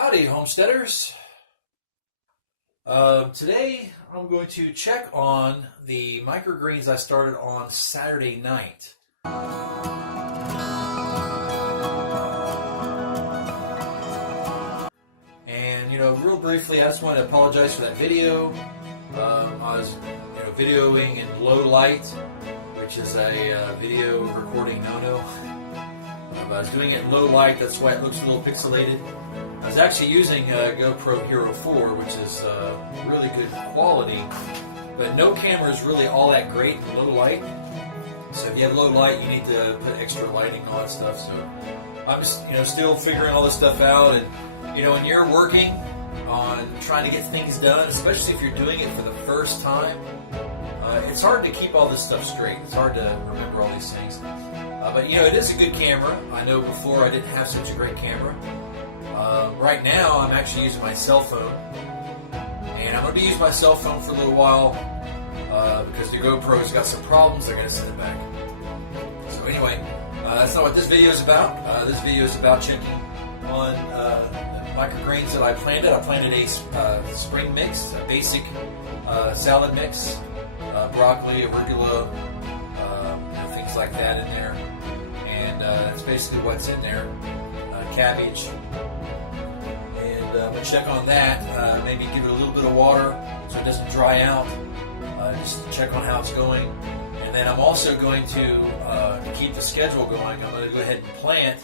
Howdy, homesteaders. Today I'm going to check on the microgreens I started on Saturday night. And, real briefly, I just want to apologize for that video. I was, videoing in low light, which is a video recording no-no. I was doing it in low light, that's why it looks a little pixelated. I was actually using GoPro Hero 4, which is really good quality, but no camera is really all that great in low light. So if you have low light, you need to put extra lighting and all that stuff. So I'm just, still figuring all this stuff out. And when you're working on trying to get things done, especially if you're doing it for the first time, it's hard to keep all this stuff straight. It's hard to remember all these things. But it is a good camera. I know before I didn't have such a great camera. Right now I'm actually using my cell phone, and I'm going to be using my cell phone for a little while because the GoPro's got some problems. They're going to send it back. So anyway, that's not what this video is about. This video is about checking on microgreens that I planted. I planted a spring mix, a basic salad mix, broccoli, arugula, things like that in there, and that's basically what's in there. Cabbage, and I'm going to check on that, maybe give it a little bit of water so it doesn't dry out, just check on how it's going. And then I'm also going to keep the schedule going. I'm going to go ahead and plant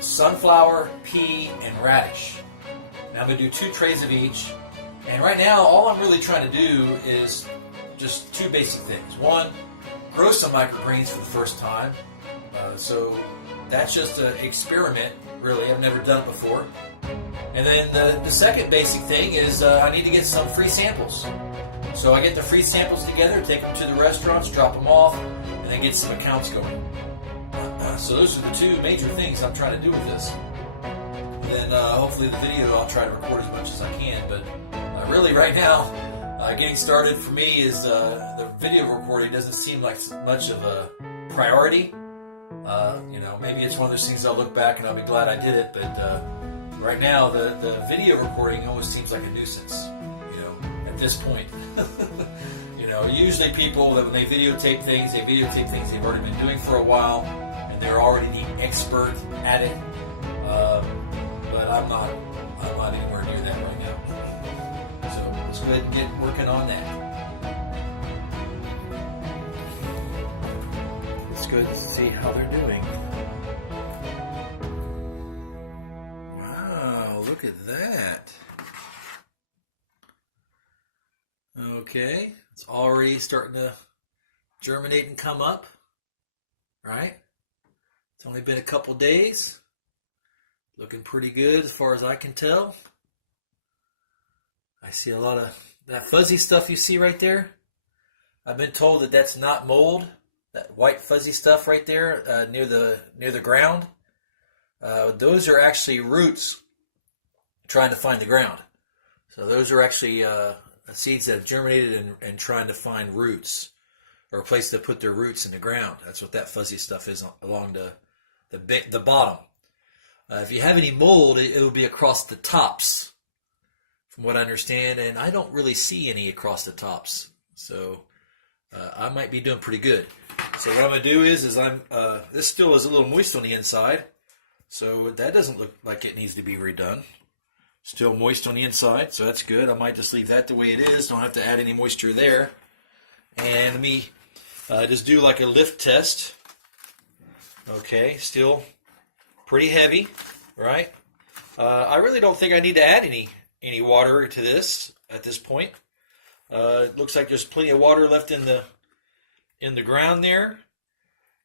sunflower, pea, and radish. Now I'm going to do 2 trays of each, and right now all I'm really trying to do is just 2 basic things. One, grow some microgreens for the first time, so that's just an experiment, really. I've never done it before. And then the second basic thing is I need to get some free samples. So I get the free samples together, take them to the restaurants, drop them off, and then get some accounts going. So those are the 2 major things I'm trying to do with this. And then hopefully the video I'll try to record as much as I can. But really right now, getting started for me is the video recording doesn't seem like much of a priority. Maybe it's one of those things I'll look back and I'll be glad I did it, but right now the video recording almost seems like a nuisance, at this point. Usually people, that when they videotape things they've already been doing for a while, and they're already the expert at it, but I'm not anywhere near that right now. So let's go ahead and get working on that. Good to see how they're doing. Wow, look at that. Okay, it's already starting to germinate and come up, right? It's only been a couple days. Looking pretty good as far as I can tell. I see a lot of that fuzzy stuff you see right there. I've been told that that's not mold. That white fuzzy stuff right there near the ground, those are actually roots trying to find the ground. So those are actually seeds that have germinated and trying to find roots, or a place to put their roots in the ground. That's what that fuzzy stuff is along the bottom. If you have any mold, it will be across the tops, from what I understand, and I don't really see any across the tops. So I might be doing pretty good. So what I'm going to do is this still is a little moist on the inside, so that doesn't look like it needs to be redone. Still moist on the inside, so that's good. I might just leave that the way it is. Don't have to add any moisture there. And let me just do like a lift test. Okay, still pretty heavy, right? I really don't think I need to add any water to this at this point. It looks like there's plenty of water left in the ground there,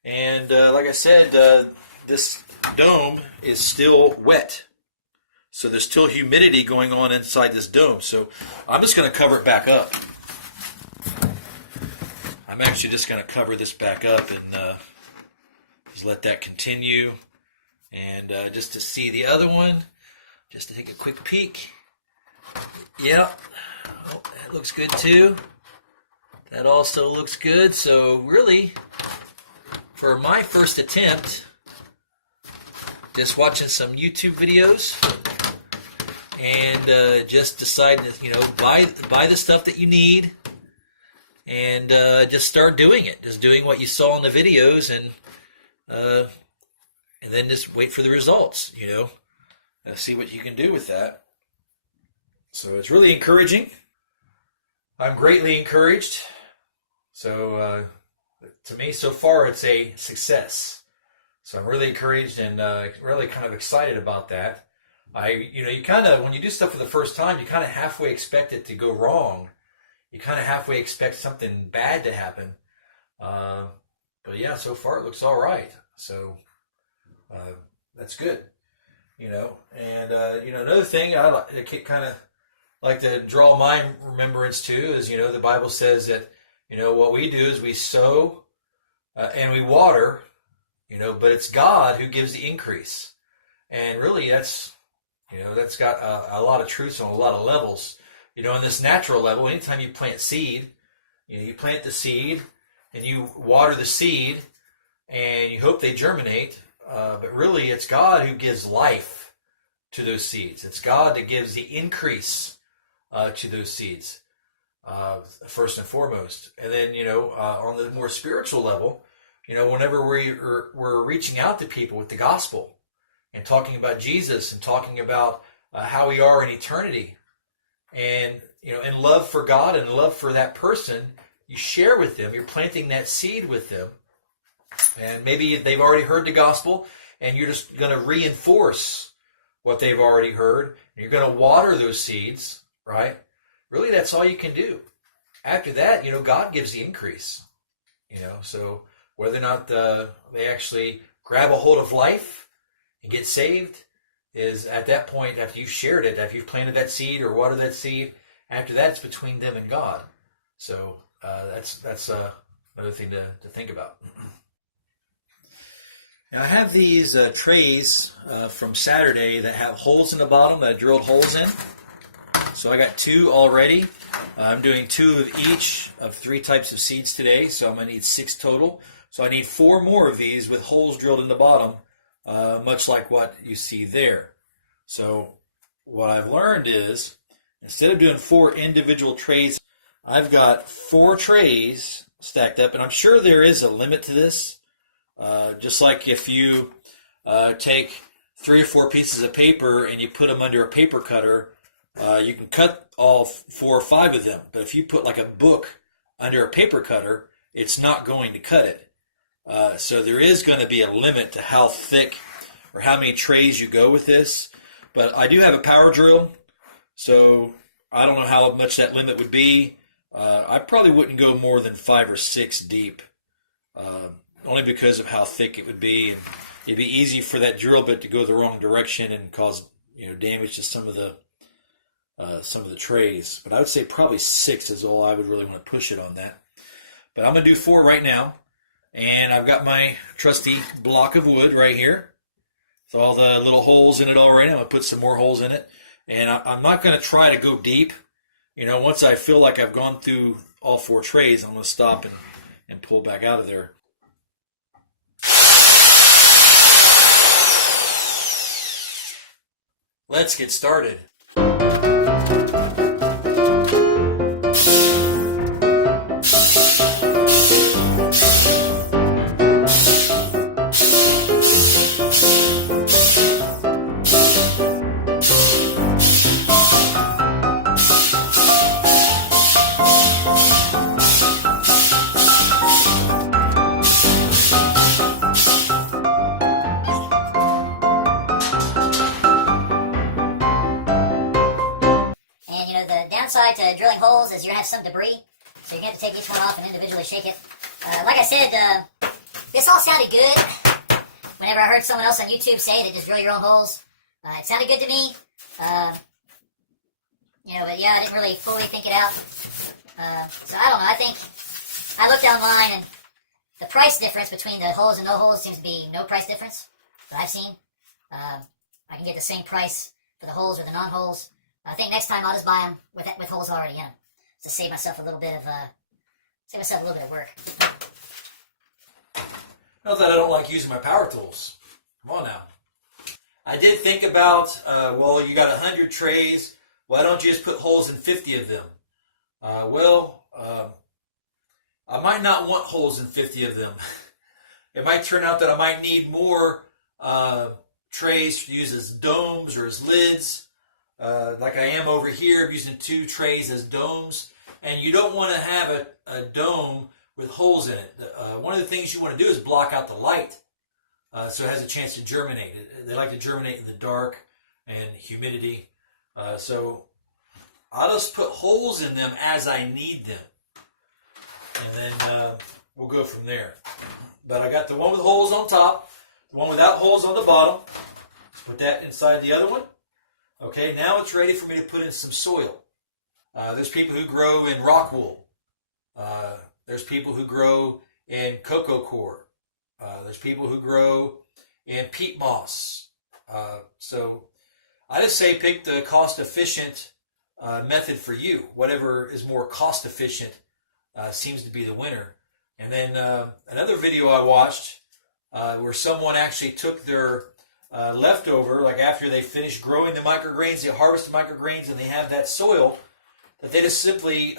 and like I said, this dome is still wet, so there's still humidity going on inside this dome. So I'm just going to cover it back up. I'm actually just going to cover this back up and just let that continue, and just to see the other one, just to take a quick peek. Yep, oh, that looks good too. That also looks good. So really, for my first attempt, just watching some YouTube videos, and just decide to, buy the stuff that you need, and just start doing it. Just doing what you saw in the videos, and then just wait for the results. See what you can do with that. So it's really encouraging. I'm greatly encouraged. So to me, so far, it's a success. So I'm really encouraged and really kind of excited about that. You kind of, when you do stuff for the first time, you kind of halfway expect it to go wrong. You kind of halfway expect something bad to happen. But yeah, so far it looks all right. So that's good. And another thing I kind of like to draw my remembrance to is, the Bible says that, what we do is we sow and we water, but it's God who gives the increase. And really that's got a lot of truths on a lot of levels. In this natural level, anytime you plant seed, you plant the seed and you water the seed and you hope they germinate. But really, it's God who gives life to those seeds. It's God that gives the increase to those seeds, first and foremost. And then, on the more spiritual level, whenever we're reaching out to people with the gospel and talking about Jesus and talking about how we are in eternity, and, in love for God and love for that person, you share with them. You're planting that seed with them. And maybe they've already heard the gospel, and you're just going to reinforce what they've already heard. And you're going to water those seeds, right? Really, that's all you can do. After that, God gives the increase. So whether or not they actually grab a hold of life and get saved is at that point, after you've shared it, after you've planted that seed or watered that seed, after that, it's between them and God. So that's another thing to think about. Now, I have these trays from Saturday that have holes in the bottom that I drilled holes in. So I got 2 already. I'm doing 2 of each of 3 types of seeds today, so I'm going to need 6 total. So I need 4 more of these with holes drilled in the bottom, much like what you see there. So what I've learned is, instead of doing 4 individual trays, I've got 4 trays stacked up, and I'm sure there is a limit to this. Just like if you take 3 or 4 pieces of paper and you put them under a paper cutter, you can cut all 4 or 5 of them. But if you put like a book under a paper cutter, it's not going to cut it. So there is going to be a limit to how thick or how many trays you go with this. But I do have a power drill, so I don't know how much that limit would be. I probably wouldn't go more than 5 or 6 deep. Only because of how thick it would be, and it'd be easy for that drill bit to go the wrong direction and cause damage to some of the trays. But I would say probably 6 is all I would really want to push it on that. But I'm gonna do 4 right now, and I've got my trusty block of wood right here with all the little holes in it already. I'm gonna put some more holes in it, and I'm not gonna try to go deep. Once I feel like I've gone through all 4 trays, I'm gonna stop and pull back out of there. Let's get started. Downside to drilling holes is you're going to have some debris, so you're going to have to take each one off and individually shake it. Like I said, this all sounded good. Whenever I heard someone else on YouTube say that just drill your own holes, it sounded good to me. But yeah, I didn't really fully think it out. So I don't know. I think I looked online, and the price difference between the holes and no holes seems to be no price difference that I've seen. I can get the same price for the holes or the non-holes. I think next time I'll just buy them with holes already in them to save myself a little bit of work. Not that I don't like using my power tools. Come on now. I did think about, well, you got 100 trays. Why don't you just put holes in 50 of them? I might not want holes in 50 of them. It might turn out that I might need more trays to use as domes or as lids. Like I am over here, I'm using 2 trays as domes. And you don't want to have a dome with holes in it. One of the things you want to do is block out the light so it has a chance to germinate. They like to germinate in the dark and humidity. So I'll just put holes in them as I need them. And then we'll go from there. But I got the one with holes on top, the one without holes on the bottom. Let's put that inside the other one. Okay, now it's ready for me to put in some soil. There's people who grow in rock wool. There's people who grow in cocoa coir. There's people who grow in peat moss. So I just say pick the cost-efficient method for you. Whatever is more cost-efficient seems to be the winner. And then another video I watched where someone actually took their leftover, like after they finished growing the microgreens, they harvest the microgreens and they have that soil, that they just simply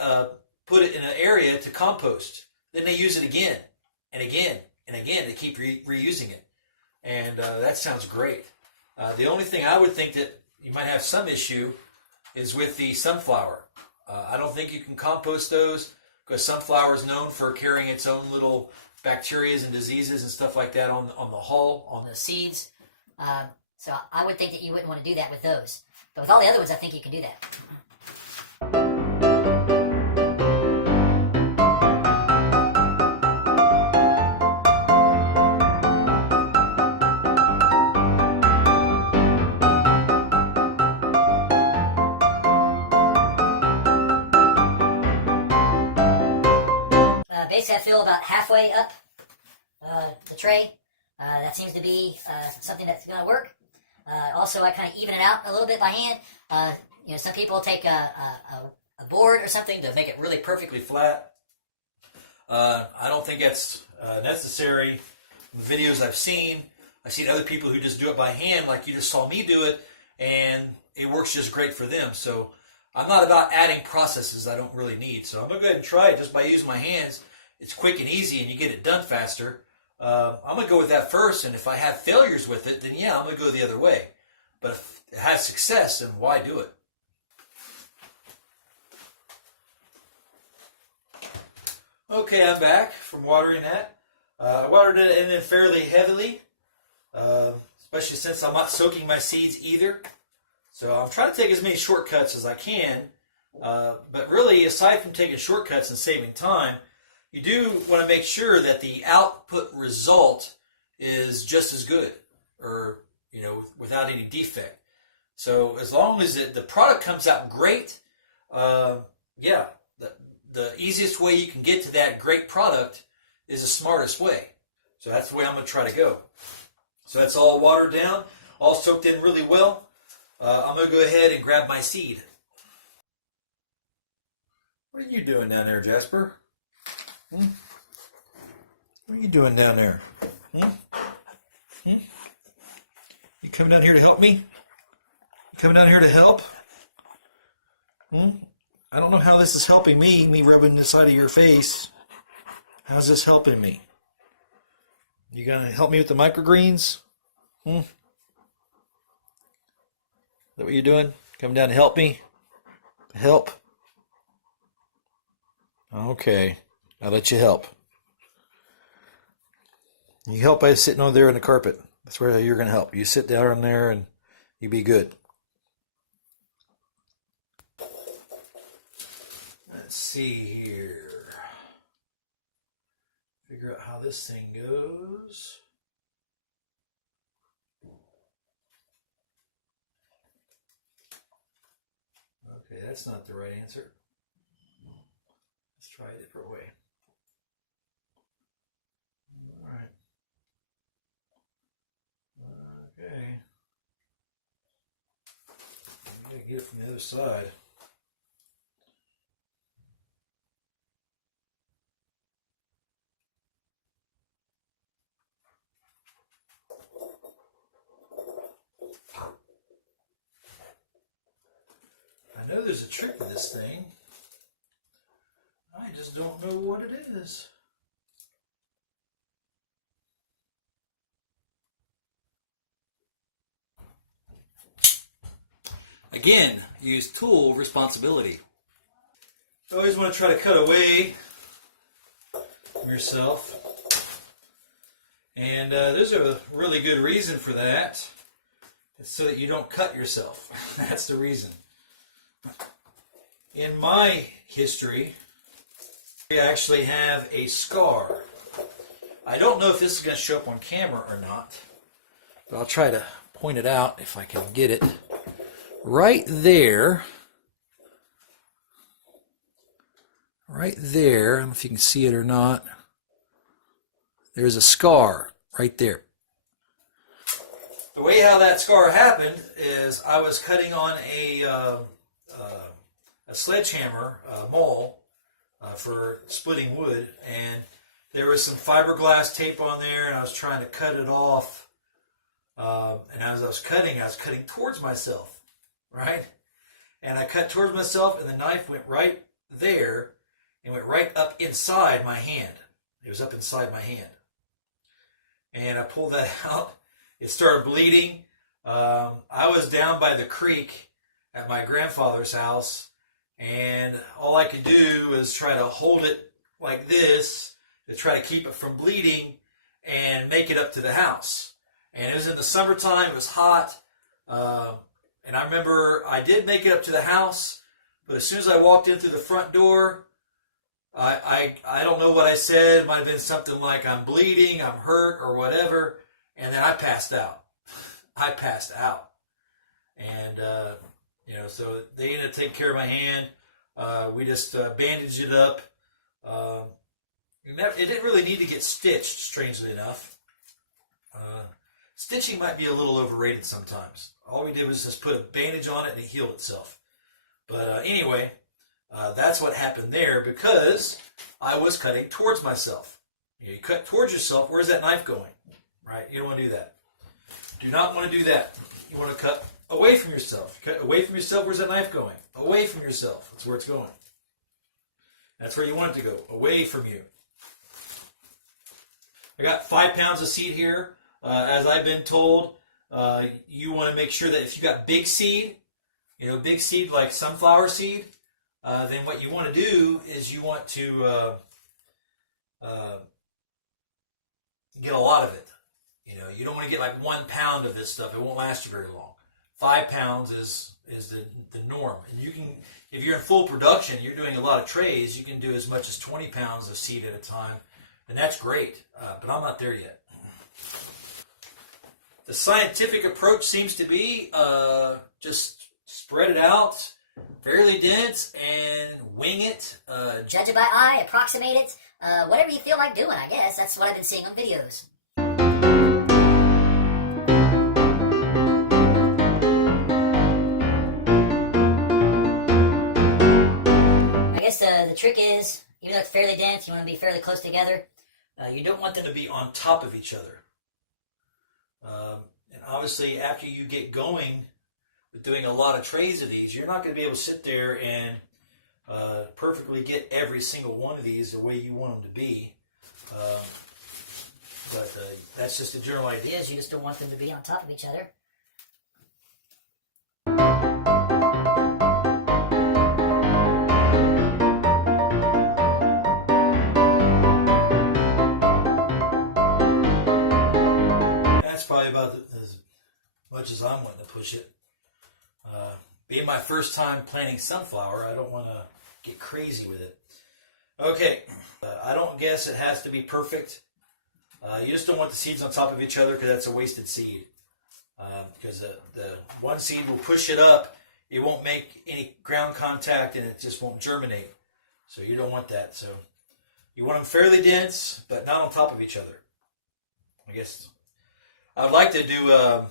put it in an area to compost. Then they use it again and again and again. They keep reusing it. And that sounds great. The only thing I would think that you might have some issue is with the sunflower. I don't think you can compost those because sunflower is known for carrying its own little bacteria and diseases and stuff like that on the hull, on the seeds. So I would think that you wouldn't want to do that with those. But with all the other ones, I think you can do that. Basically, I feel about halfway up the tray. That seems to be something that's going to work. Also, I kind of even it out a little bit by hand. Some people take a board or something to make it really perfectly flat. I don't think that's necessary. In the videos I've seen other people who just do it by hand, like you just saw me do it, and it works just great for them. So I'm not about adding processes I don't really need. So I'm going to go ahead and try it just by using my hands. It's quick and easy, and you get it done faster. I'm going to go with that first, and if I have failures with it, then yeah, I'm going to go the other way. But if it has success, then why do it? Okay, I'm back from watering that. I watered it in fairly heavily, especially since I'm not soaking my seeds either. So I'm trying to take as many shortcuts as I can. But really, aside from taking shortcuts and saving time, you do want to make sure that the output result is just as good, or without any defect. So as long as the product comes out great, the easiest way you can get to that great product is the smartest way. So that's the way I'm going to try to go. So that's all watered down, all soaked in really well. I'm going to go ahead and grab my seed. What are you doing down there, Jasper? What are you doing down there? You coming down here to help me? You coming down here to help? I don't know how this is helping me rubbing the side of your face. How's this helping me? You gonna help me with the microgreens? Is that what you're doing? Coming down to help me? Help? Okay. I'll let you help. You help by sitting over there on the carpet. That's where you're going to help. You sit down there and you be good. Let's see here. Figure out how this thing goes. Okay, that's not the right answer. Let's try a different way. Alright. Okay. I gotta get it from the other side. there's a trick to this thing. I just don't know what it is. Again, use tool responsibility. You always want to try to cut away from yourself. And there's a really good reason for that. It's so that you don't cut yourself. That's the reason. In my history, I actually have a scar. I don't know if this is going to show up on camera or not, but I'll try to point it out if I can get it. Right there, I don't know if you can see it or not, there's a scar right there. The way how that scar happened is I was cutting on a sledgehammer maul for splitting wood, and there was some fiberglass tape on there, and I was trying to cut it off. And as I was cutting towards myself, right? And I cut towards myself, and the knife went right there and went right up inside my hand. It was up inside my hand. And I pulled that out. It started bleeding. I was down by the creek at my grandfather's house, and all I could do was try to hold it like this to try to keep it from bleeding and make it up to the house. And it was in the summertime. It was hot. And I remember I did make it up to the house, but as soon as I walked in through the front door, I don't know what I said. It might have been something like, I'm bleeding, I'm hurt, or whatever. And then I passed out. I passed out. And, so they ended up taking care of my hand. We just bandaged it up. It didn't really need to get stitched, strangely enough. Stitching might be a little overrated sometimes. All we did was just put a bandage on it and it healed itself. But anyway, that's what happened there because I was cutting towards myself. You cut towards yourself, where's that knife going? Right? You don't want to do that. Do not want to do that. You want to cut away from yourself. Cut away from yourself, where's that knife going? Away from yourself. That's where it's going. That's where you want it to go, away from you. I got 5 pounds of seed here. As I've been told, you want to make sure that if you got big seed like sunflower seed, then what you want to do is you want to get a lot of it. You don't want to get like 1 pound of this stuff. It won't last you very long. 5 pounds is the norm. And you can, if you're in full production, you're doing a lot of trays, you can do as much as 20 pounds of seed at a time. And that's great, but I'm not there yet. The scientific approach seems to be just spread it out, fairly dense, and wing it. Judge it by eye, approximate it, whatever you feel like doing, I guess. That's what I've been seeing on videos. I guess the trick is, even though it's fairly dense, you want to be fairly close together. You don't want them to be on top of each other. And obviously, after you get going with doing a lot of trays of these, you're not going to be able to sit there and perfectly get every single one of these the way you want them to be. But that's just a general idea. You just don't want them to be on top of each other. Probably about as much as I'm wanting to push it. Being my first time planting sunflower, I don't want to get crazy with it. Okay, I don't guess it has to be perfect. You just don't want the seeds on top of each other because that's a wasted seed. Because the one seed will push it up, it won't make any ground contact, and it just won't germinate. So you don't want that. So you want them fairly dense, but not on top of each other. I guess I'd like to do a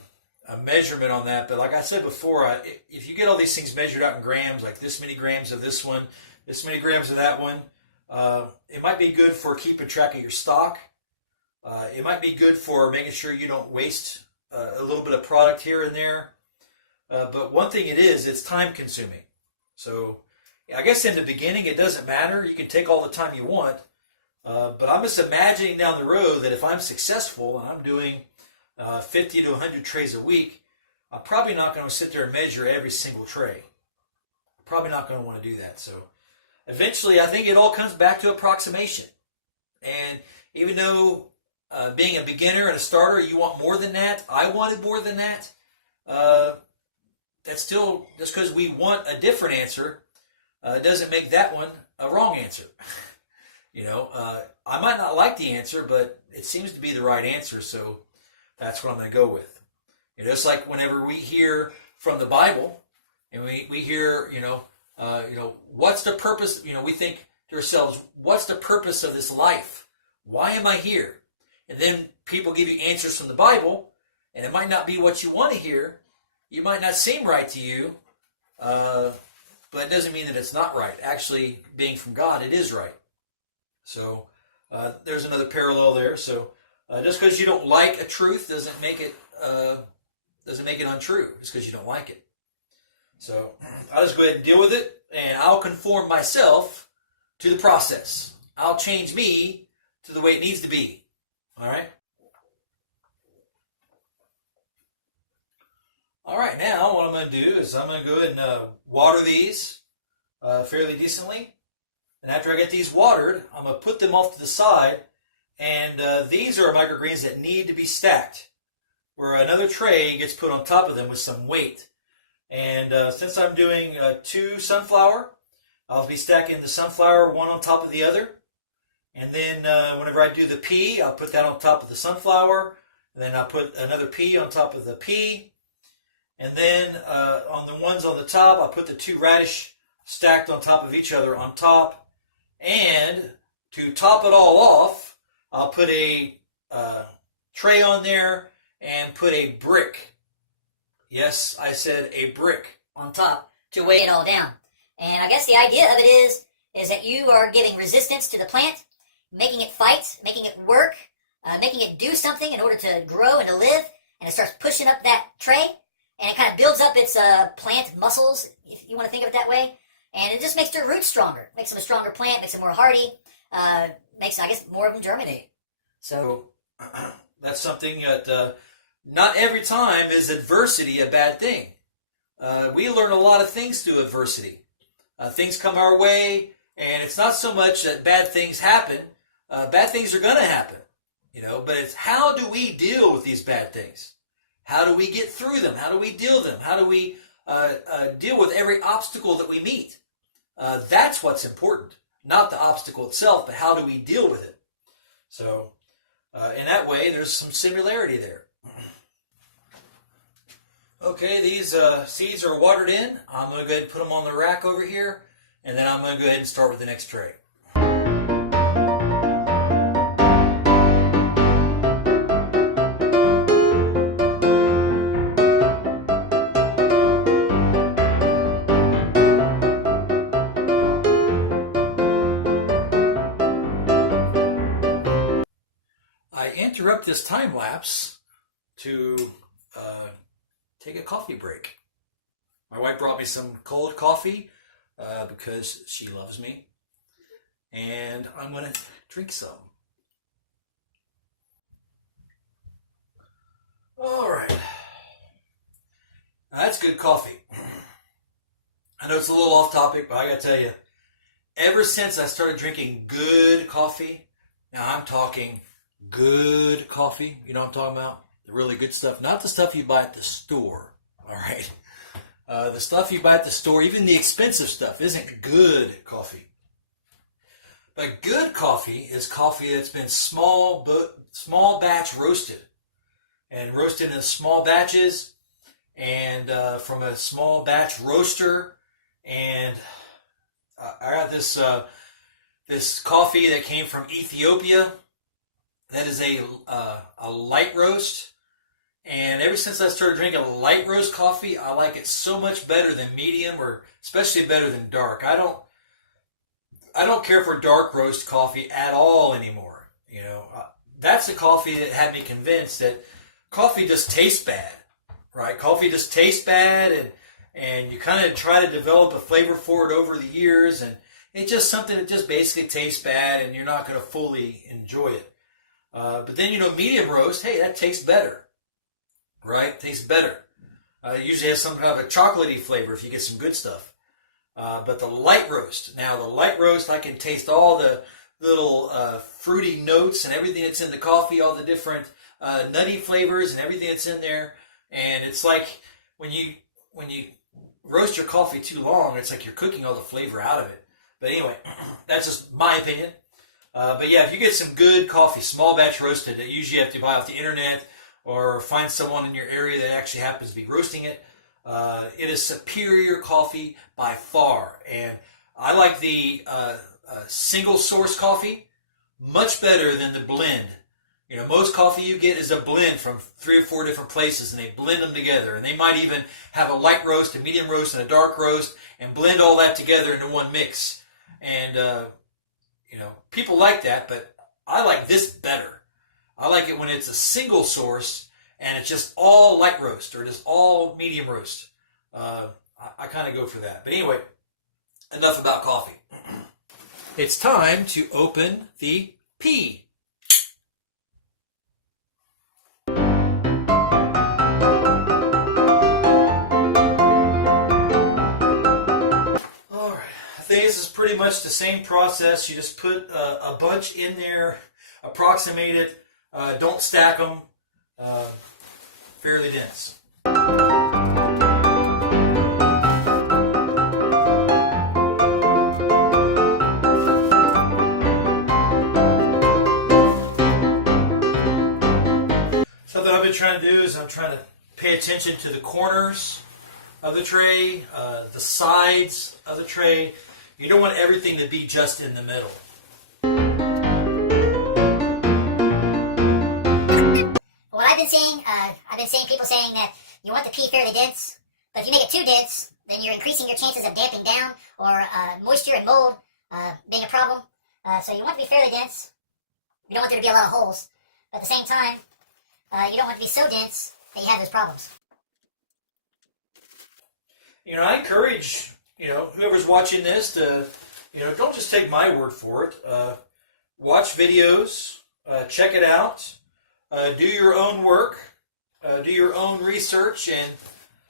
measurement on that, but like I said before, if you get all these things measured out in grams, like this many grams of this one, this many grams of that one, it might be good for keeping track of your stock. It might be good for making sure you don't waste a little bit of product here and there. But one thing it's time consuming. So I guess in the beginning it doesn't matter. You can take all the time you want. But I'm just imagining down the road that if I'm successful and I'm doing 50 to 100 trays a week, I'm probably not going to sit there and measure every single tray. Probably not going to want to do that. So eventually I think it all comes back to approximation. And even though being a beginner and a starter, you want more than that, I wanted more than that, that's still, just because we want a different answer, doesn't make that one a wrong answer. I might not like the answer, but it seems to be the right answer, so that's what I'm going to go with. It's like whenever we hear from the Bible, and we hear, what's the purpose? We think to ourselves, what's the purpose of this life? Why am I here? And then people give you answers from the Bible, and it might not be what you want to hear. You might not seem right to you, but it doesn't mean that it's not right. Actually, being from God, it is right. So there's another parallel there. So just because you don't like a truth doesn't make it untrue. Just because you don't like it. So I'll just go ahead and deal with it, and I'll conform myself to the process. I'll change me to the way it needs to be. All right? All right, now what I'm going to do is I'm going to go ahead and water these fairly decently. And after I get these watered, I'm going to put them off to the side. And these are microgreens that need to be stacked, where another tray gets put on top of them with some weight. And since I'm doing 2 sunflower, I'll be stacking the sunflower one on top of the other. And then whenever I do the pea, I'll put that on top of the sunflower. And then I'll put another pea on top of the pea. And then on the ones on the top, I'll put the 2 radish stacked on top of each other on top. And to top it all off, I'll put a tray on there and put a brick. Yes, I said a brick. On top to weigh it all down. And I guess the idea of it is that you are giving resistance to the plant, making it fight, making it work, making it do something in order to grow and to live, and it starts pushing up that tray, and it kind of builds up its plant muscles, if you want to think of it that way, and it just makes their roots stronger, makes them a stronger plant, makes them more hardy, makes, I guess, more of them germinate. So that's something that not every time is adversity a bad thing. We learn a lot of things through adversity. Things come our way, and it's not so much that bad things happen. Bad things are going to happen, but it's how do we deal with these bad things? How do we get through them? How do we deal with them? How do we deal with every obstacle that we meet? That's what's important. Not the obstacle itself, but how do we deal with it? So in that way, there's some similarity there. Okay, these seeds are watered in. I'm going to go ahead and put them on the rack over here, and then I'm going to go ahead and start with the next tray. I interrupt this time lapse to take a coffee break. My wife brought me some cold coffee because she loves me, and I'm going to drink some. All right. Now, that's good coffee. I know it's a little off topic, but I got to tell you, ever since I started drinking good coffee, now I'm talking good coffee, you know what I'm talking about? The really good stuff, not the stuff you buy at the store, all right? The stuff you buy at the store, even the expensive stuff, isn't good coffee. But good coffee is coffee that's been small batch roasted, and roasted in small batches, and from a small batch roaster. And I got this coffee that came from Ethiopia. That is a light roast. And ever since I started drinking light roast coffee, I like it so much better than medium, or especially better than dark. I don't care for dark roast coffee at all anymore. That's the coffee that had me convinced that coffee just tastes bad, right? Coffee just tastes bad, and you kind of try to develop a flavor for it over the years, and it's just something that just basically tastes bad, and you're not going to fully enjoy it. But then, medium roast, hey, that tastes better, right? Tastes better. It usually has some kind of a chocolatey flavor if you get some good stuff. But the light roast, now the light roast, I can taste all the little fruity notes and everything that's in the coffee, all the different nutty flavors and everything that's in there. And it's like when you roast your coffee too long, it's like you're cooking all the flavor out of it. But anyway, that's just my opinion. But yeah, if you get some good coffee, small batch roasted, that usually you have to buy off the internet or find someone in your area that actually happens to be roasting it. It is superior coffee by far. And I like the single source coffee much better than the blend. Most coffee you get is a blend from 3 or 4 different places, and they blend them together. And they might even have a light roast, a medium roast, and a dark roast, and blend all that together into one mix. And, people like that, but I like this better. I like it when it's a single source, and it's just all light roast, or just all medium roast. I kind of go for that. But anyway, enough about coffee. It's time to open the pea. This is pretty much the same process. You just put a bunch in there, approximate it, don't stack them, fairly dense. Something I've been trying to do is I'm trying to pay attention to the corners of the tray, the sides of the tray. You don't want everything to be just in the middle. What I've been seeing people saying that you want the pea fairly dense, but if you make it too dense, then you're increasing your chances of damping down or moisture and mold being a problem. So you want it to be fairly dense. You don't want there to be a lot of holes, but at the same time, you don't want it to be so dense that you have those problems. I encourage whoever's watching this to, don't just take my word for it. Watch videos, check it out, do your own work, do your own research, and,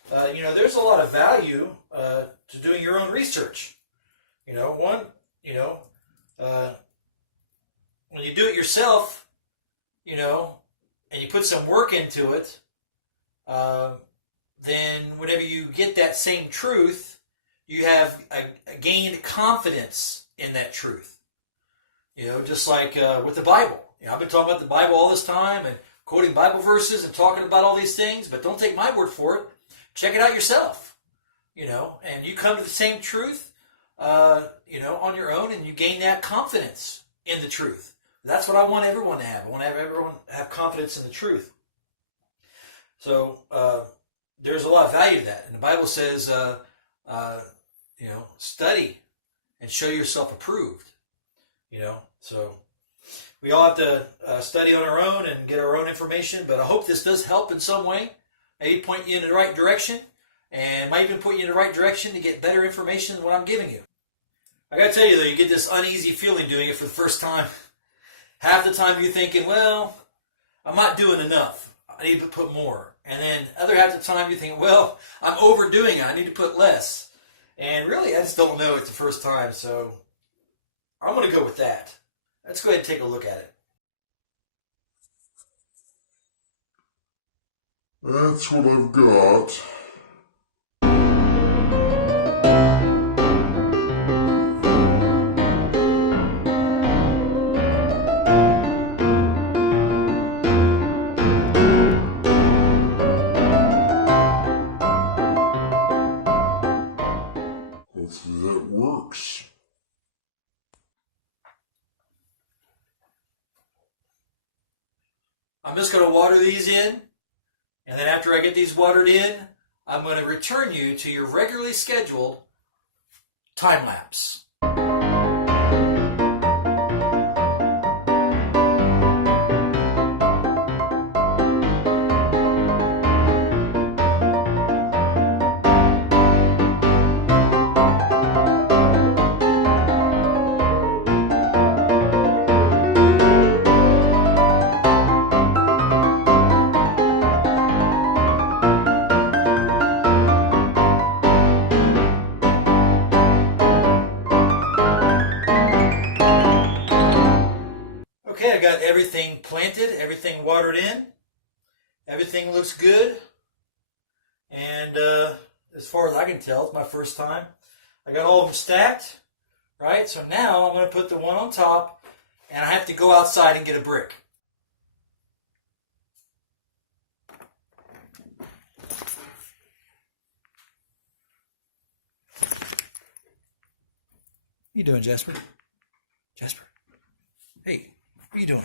there's a lot of value to doing your own research. When you do it yourself, and you put some work into it, then whenever you get that same truth, you have gained confidence in that truth. Just like with the Bible. I've been talking about the Bible all this time and quoting Bible verses and talking about all these things, but don't take my word for it. Check it out yourself. And you come to the same truth, on your own, and you gain that confidence in the truth. That's what I want everyone to have. I want to have everyone have confidence in the truth. So there's a lot of value to that. And the Bible says, study and show yourself approved. So we all have to study on our own and get our own information, but I hope this does help in some way. Maybe point you in the right direction, and might even put you in the right direction to get better information than what I'm giving you. I gotta tell you though, you get this uneasy feeling doing it for the first time. Half the time you're thinking, well, I'm not doing enough. I need to put more. And then other half the time you're thinking, well, I'm overdoing it. I need to put less. And really, I just don't know it the first time, so I'm going to go with that. Let's go ahead and take a look at it. That's what I've got. Hopefully that works. I'm just going to water these in, and then after I get these watered in, I'm going to return you to your regularly scheduled time lapse. everything planted, everything watered in. Everything looks good. And as far as I can tell, it's my first time. I got all of them stacked, right? So now I'm going to put the one on top, and I have to go outside and get a brick. What are you doing, Jasper? Jasper? Hey, what are you doing?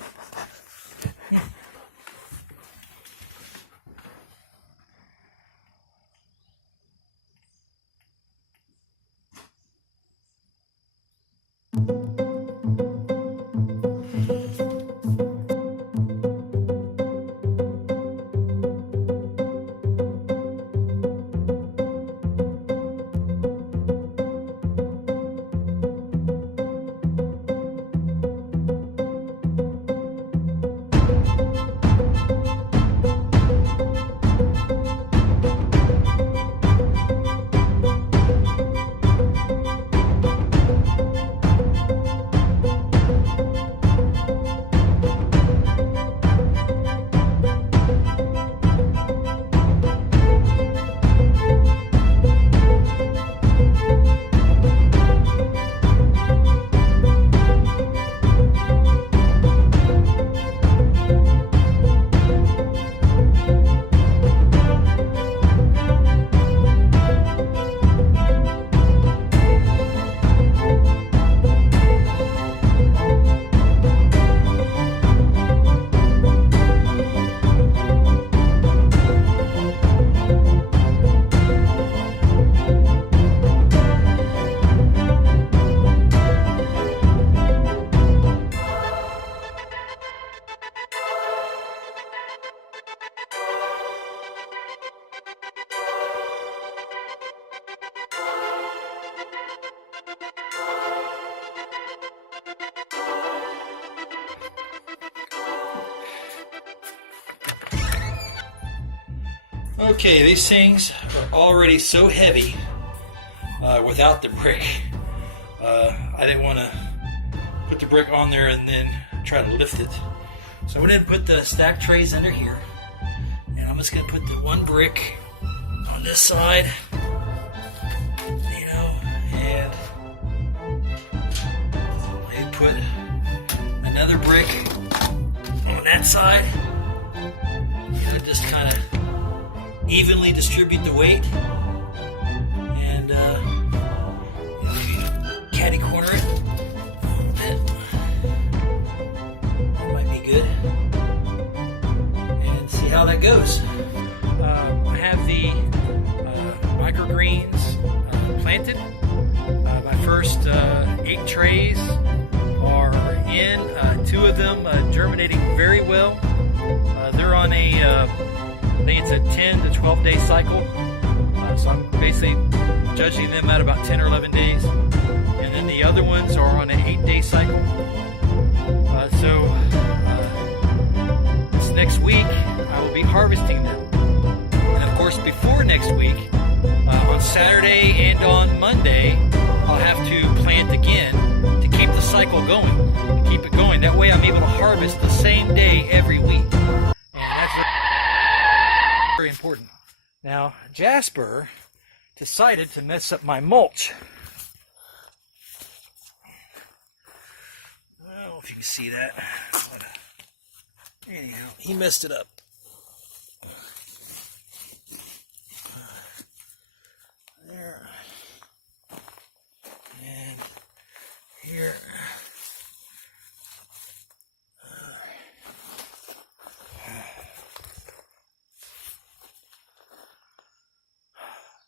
Okay, these things are already so heavy without the brick. I didn't want to put the brick on there and then try to lift it. So I went ahead and put the stack trays under here. And I'm just going to put the one brick on this side, you know, and put another brick on that side. You know, just kind of evenly distribute the weight, and catty corner it a little bit. That might be good, and see how that goes. I have the microgreens planted. My first 8 trays are in. 2 of them germinating very well. They're on a I think it's a 10 to 12 day cycle, so I'm basically judging them at about 10 or 11 days, and then the other ones are on an 8-day cycle. This next week I will be harvesting them, and of course before next week, on Saturday and on Monday, I'll have to plant again to keep the cycle going, to keep it going. That way I'm able to harvest the same day every week, and that's very important. Now, Jasper decided to mess up my mulch. I don't know if you can see that. Anyhow, he messed it up. There. And here.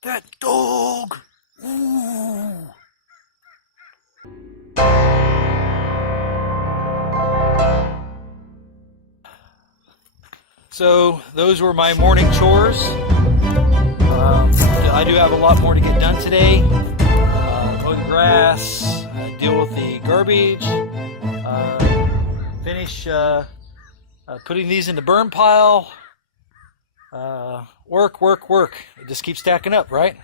That dog! Ooh. So those were my morning chores. I do have a lot more to get done today. Mow the grass, deal with the garbage, finish putting these in the burn pile. Work. It just keeps stacking up, right?